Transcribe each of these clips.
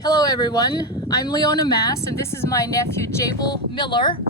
Hello everyone, I'm Leona Mass and this is my nephew Jabel Miller,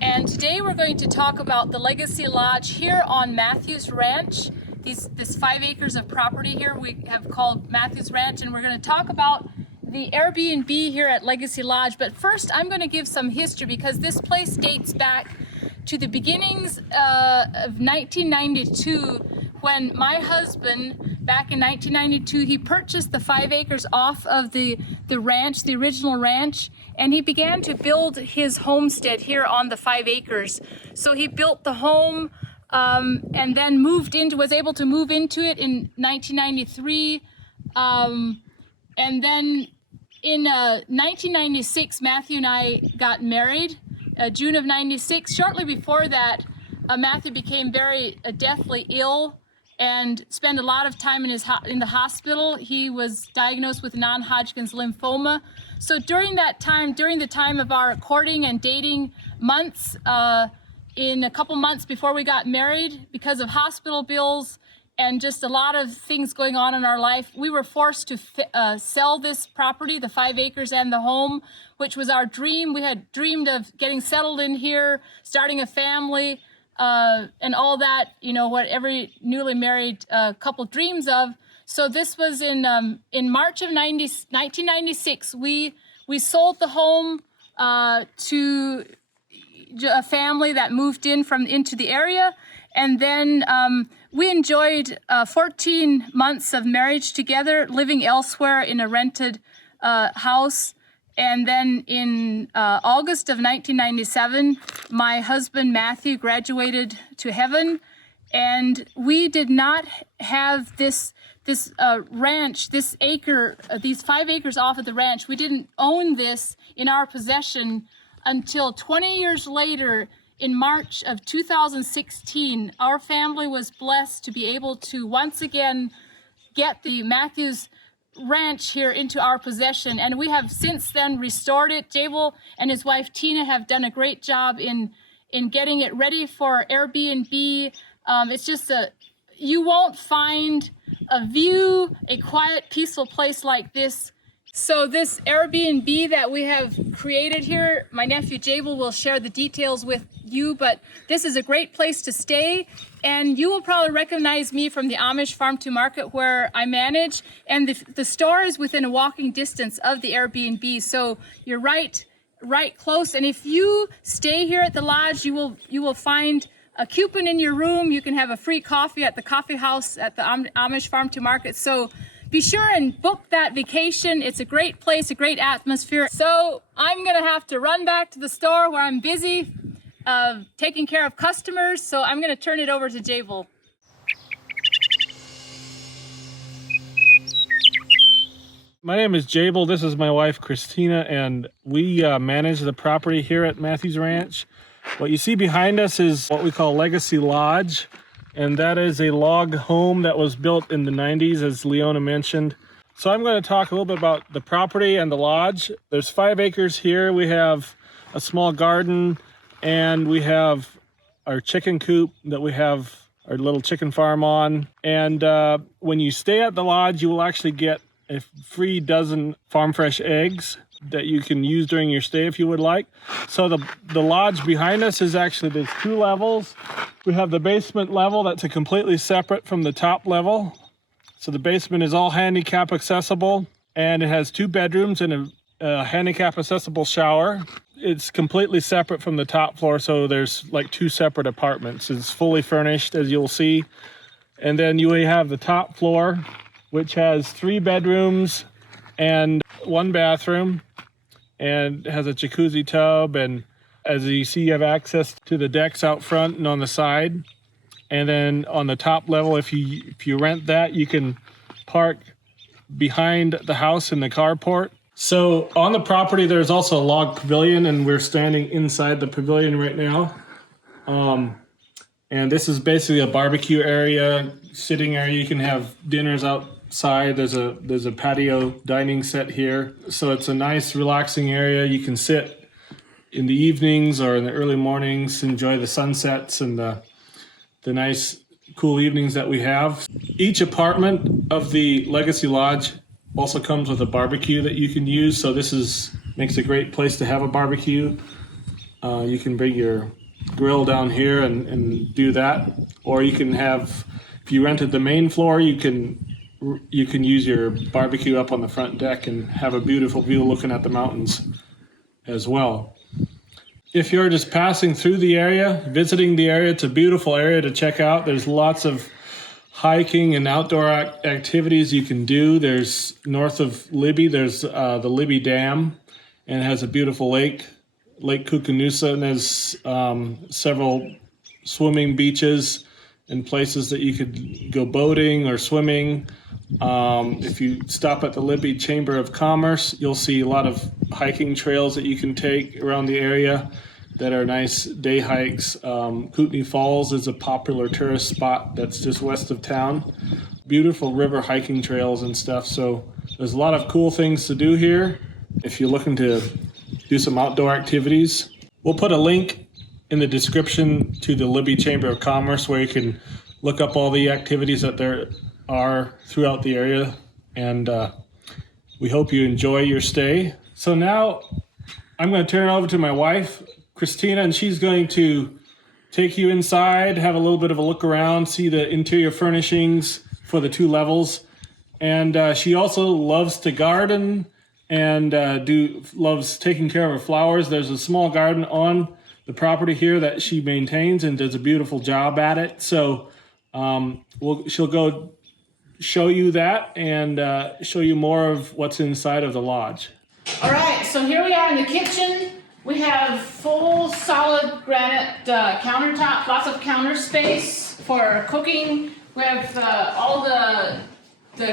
and today we're going to talk about the Legacy Lodge here on Matthews Ranch. This 5 acres of property here we have called Matthews Ranch, and we're going to talk about the Airbnb here at Legacy Lodge. But first I'm going to give some history because this place dates back to the beginnings of 1992, when my husband, back in 1992, he purchased the 5 acres off of the ranch, the original ranch, and he began to build his homestead here on the 5 acres. So he built the home and then was able to move into it in 1993. And then in 1996, Matthew and I got married, June of 96. Shortly before that, Matthew became very deathly ill and spent a lot of time in the hospital. He was diagnosed with non-Hodgkin's lymphoma. So during the time of our courting and dating months, in a couple months before we got married, because of hospital bills and just a lot of things going on in our life, we were forced to sell this property, the 5 acres and the home, which was our dream. We had dreamed of getting settled in here, starting a family, and all that, you know, what every newly married couple dreams of. So this was in March of 1996. We sold the home to a family that moved into the area, and then we enjoyed 14 months of marriage together, living elsewhere in a rented house. And then in August of 1997, my husband Matthew graduated to heaven, and we did not have this ranch, this acre, these 5 acres off of the ranch. We didn't own this in our possession until 20 years later. In March of 2016, our family was blessed to be able to once again get the Matthews ranch here into our possession, and we have since then restored it. Jabel and his wife Tina have done a great job in getting it ready for Airbnb. It's just you won't find a view, a quiet, peaceful place like this. So this Airbnb that we have created here, my nephew Jabel will share the details with you, but this is a great place to stay. And you will probably recognize me from the Amish farm to market where I manage. And the store is within a walking distance of the Airbnb. So you're right close. And if you stay here at the lodge, you will find a coupon in your room. You can have a free coffee at the coffee house at the Amish farm to market. So be sure and book that vacation. It's a great place, a great atmosphere. So I'm gonna have to run back to the store where I'm busy taking care of customers. So I'm gonna turn it over to Jabel. My name is Jabel. This is my wife Christina, and we manage the property here at Matthews Ranch. What you see behind us is what we call Legacy Lodge. And that is a log home that was built in the 90s, as Leona mentioned. So I'm going to talk a little bit about the property and the lodge. There's 5 acres here. We have a small garden, and we have our chicken coop that we have our little chicken farm on. And when you stay at the lodge, you will actually get a free dozen farm fresh eggs that you can use during your stay if you would like. So the lodge behind us is actually, there's 2 levels. We have the basement level that's completely separate from the top level. So the basement is all handicap accessible, and it has 2 bedrooms and a handicap accessible shower. It's completely separate from the top floor, so there's like 2 separate apartments. It's fully furnished, as you'll see. And then you have the top floor, which has 3 bedrooms and 1 bathroom, and has a jacuzzi tub. And as you see, you have access to the decks out front and on the side. And then on the top level, if you rent that, you can park behind the house in the carport. So on the property, there's also a log pavilion, and we're standing inside the pavilion right now. And this is basically a barbecue area, sitting area. You can have dinners outside. There's a patio dining set here. So it's a nice, relaxing area. You can sit in the evenings or in the early mornings, enjoy the sunsets and the nice, cool evenings that we have. Each apartment of the Legacy Lodge Also comes with a barbecue that you can use, so makes a great place to have a barbecue. You can bring your grill down here and do that, or you can have, if you rented the main floor, you can use your barbecue up on the front deck and have a beautiful view looking at the mountains as well. If you're just passing through the area, visiting the area, it's a beautiful area to check out. There's lots of hiking and outdoor activities you can do. There's north of Libby, there's the Libby Dam, and it has a beautiful Lake Koocanusa, and there's several swimming beaches and places that you could go boating or swimming. If you stop at the Libby Chamber of Commerce, you'll see a lot of hiking trails that you can take around the area that are nice day hikes. Kootenai Falls is a popular tourist spot that's just west of town. Beautiful river hiking trails and stuff. So there's a lot of cool things to do here if you're looking to do some outdoor activities. We'll put a link in the description to the Libby Chamber of Commerce where you can look up all the activities that there are throughout the area. And we hope you enjoy your stay. So now I'm going to turn it over to my wife, Christina, and she's going to take you inside, have a little bit of a look around, see the interior furnishings for the 2 levels. And she also loves to garden and loves taking care of her flowers. There's a small garden on the property here that she maintains and does a beautiful job at it. So she'll go show you that and show you more of what's inside of the lodge. All right, so here we are in the kitchen. We have full solid granite countertop, lots of counter space for cooking. We have all the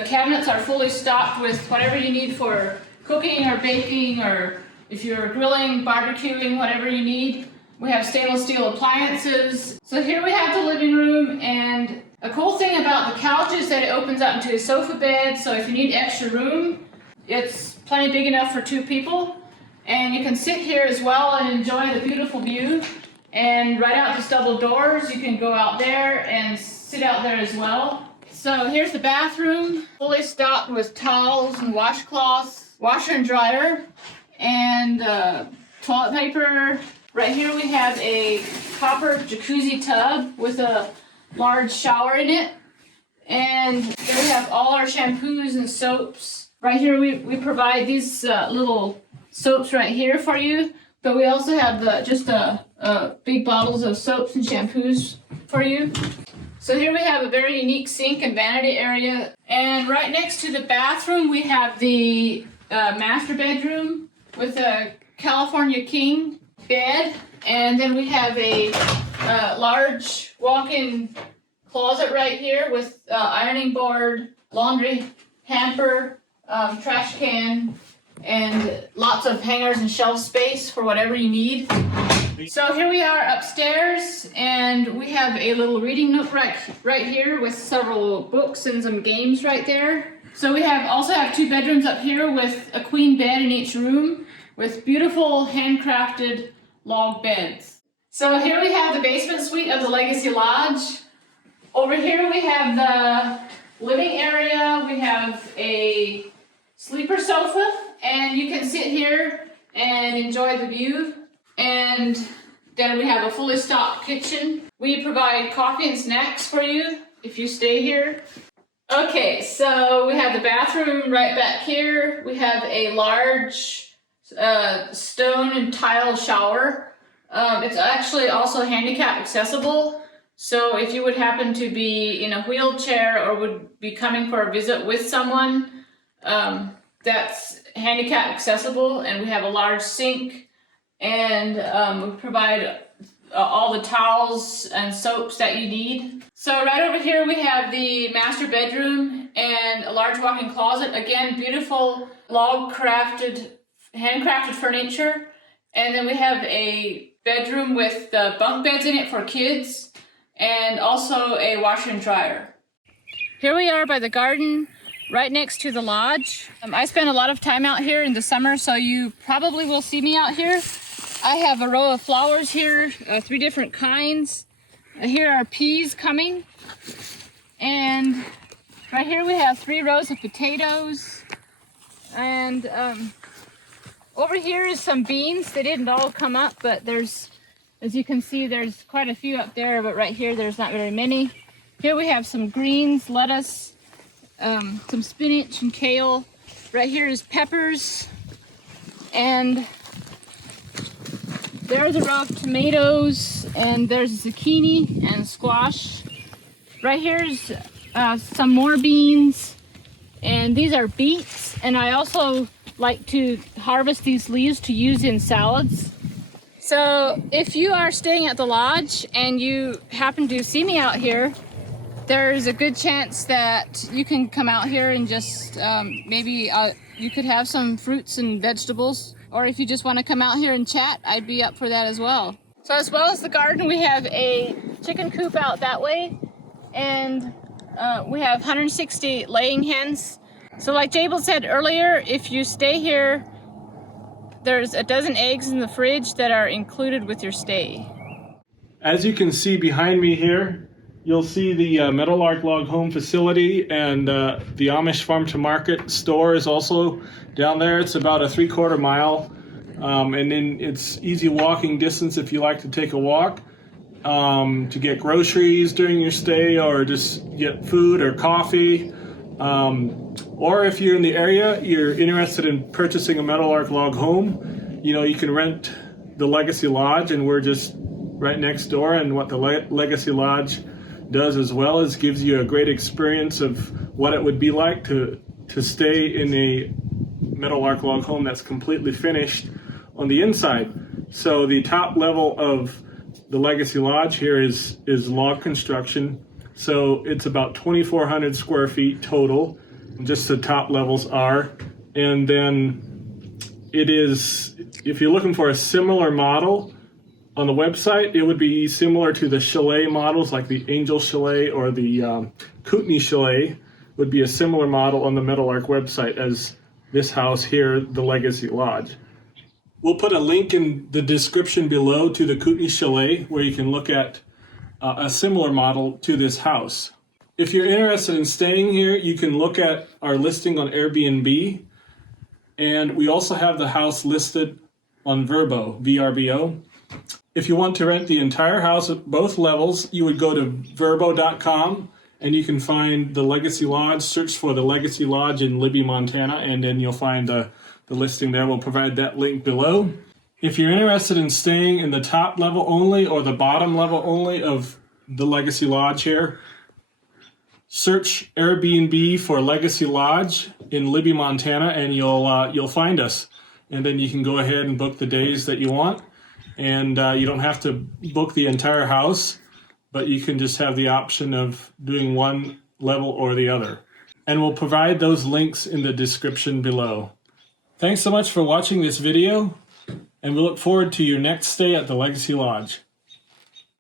cabinets are fully stocked with whatever you need for cooking or baking, or if you're grilling, barbecuing, whatever you need. We have stainless steel appliances. So here we have the living room, and a cool thing about the couch is that it opens up into a sofa bed, so if you need extra room, it's plenty big enough for 2 people. And you can sit here as well and enjoy the beautiful view. And right out these double doors, you can go out there and sit out there as well. So here's the bathroom, fully stocked with towels and washcloths, washer and dryer, and toilet paper. Right here we have a copper jacuzzi tub with a large shower in it. And there we have all our shampoos and soaps. Right here we provide these little soaps right here for you, but we also have just big bottles of soaps and shampoos for you. So here we have a very unique sink and vanity area, and right next to the bathroom we have the master bedroom with a California king bed, and then we have a large walk-in closet right here with ironing board, laundry hamper, trash can, and lots of hangers and shelf space for whatever you need. So here we are upstairs, and we have a little reading nook right here with several books and some games right there. So we also have 2 bedrooms up here with a queen bed in each room with beautiful handcrafted log beds. So here we have the basement suite of the Legacy Lodge. Over here we have the living area. We have a sleeper sofa, and you can sit here and enjoy the view. And then we have a fully stocked kitchen. We provide coffee and snacks for you if you stay here. Okay, so we have the bathroom right back here. We have a large stone and tile shower. It's actually also handicap accessible. So if you would happen to be in a wheelchair or would be coming for a visit with someone, that's handicap accessible. And we have a large sink, and we provide all the towels and soaps that you need. So right over here we have the master bedroom and a large walk-in closet. Again, beautiful handcrafted furniture. And then we have a bedroom with bunk beds in it for kids, and also a washer and dryer. Here we are by the garden, right next to the lodge. I spend a lot of time out here in the summer, so you probably will see me out here. I have a row of flowers here, 3 different kinds. Here are peas coming. And right here we have 3 rows of potatoes, And over here is some beans. They didn't all come up, but there's, as you can see, there's quite a few up there, but right here there's not very many. Here we have some greens, lettuce, some spinach and kale. Right here is peppers, and there's a row of tomatoes, and there's zucchini and squash. Right here's some more beans, and these are beets, and I also like to harvest these leaves to use in salads. So if you are staying at the lodge and you happen to see me out here, there's a good chance that you can come out here and just maybe you could have some fruits and vegetables, or if you just want to come out here and chat, I'd be up for that as well. So as well as the garden, we have a chicken coop out that way, and we have 160 laying hens. So like Jabel said earlier, if you stay here, there's a dozen eggs in the fridge that are included with your stay. As you can see behind me here, you'll see the Meadowlark Log Home facility, and the Amish Farm to Market store is also down there. It's about a 3/4 mile, and then it's easy walking distance if you like to take a walk to get groceries during your stay, or just get food or coffee. Or if you're in the area, you're interested in purchasing a Meadowlark Log Home, you can rent the Legacy Lodge, and we're just right next door. And what the Legacy Lodge does as well is gives you a great experience of what it would be like to stay in a Meadowlark Log Home that's completely finished on the inside. So the top level of the Legacy Lodge here is log construction. So it's about 2,400 square feet total, just the top levels are. And then it is, if you're looking for a similar model on the website, it would be similar to the chalet models, like the Angel Chalet or the Kootenai Chalet would be a similar model on the Meadowlark website as this house here, the Legacy Lodge. We'll put a link in the description below to the Kootenai Chalet, where you can look at a similar model to this house. If you're interested in staying here, you can look at our listing on Airbnb, and we also have the house listed on Vrbo, VRBO. If you want to rent the entire house at both levels, you would go to vrbo.com, and you can find the Legacy Lodge. Search for the Legacy Lodge in Libby, Montana, and then you'll find the listing there. We'll provide that link below. If you're interested in staying in the top level only or the bottom level only of the Legacy Lodge here, search Airbnb for Legacy Lodge in Libby, Montana, and you'll find us. And then you can go ahead and book the days that you want. And you don't have to book the entire house, but you can just have the option of doing one level or the other. And we'll provide those links in the description below. Thanks so much for watching this video, and we look forward to your next stay at the Legacy Lodge.